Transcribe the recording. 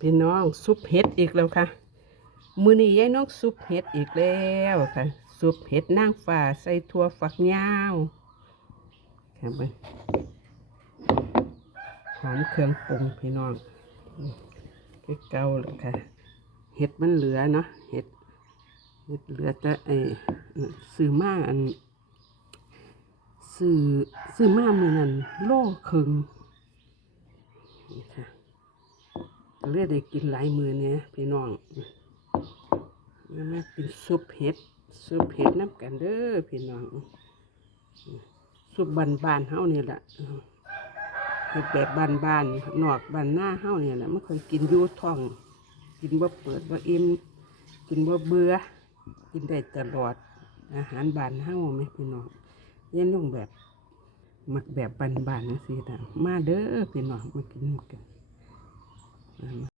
พี่น้องซุปเห็ดอีกแล้วค่ะมื้อนี้ยายน้องซุปเห็ดอีกแล้วค่ะซุปเห็ดนางฟ้าใส่ถั่วฝักยาวค่ะเบิ่งหอมเครื่องปรุงพี่น้องคือเก่าเลยค่ะเห็ดมันเหลือเนาะเห็ดเหลือแต่ซื้อมาซื้อมามื้อนั้นโลครึ่งนี่ค่ะก็เลยได้กินหลายมื้อเนี่ยพี่น้องมากินซุปเห็ดน้ำกันเด้อพี่น้องซุปบ้านๆเฮานี่แหละเห็ดแบบบ้านๆนอกบ้านหน้าเฮานี่แหละไม่ค่อยกินอยู่ท้องกินบ่เปิดบ่อิ่มกินบ่เบื่อกินได้ตลอดอาหารบ้านเฮาไหมพี่น้องเย็นลงแบบมักแบบบ้านๆจังซี่นะมาเด้อพี่น้องมากินกัน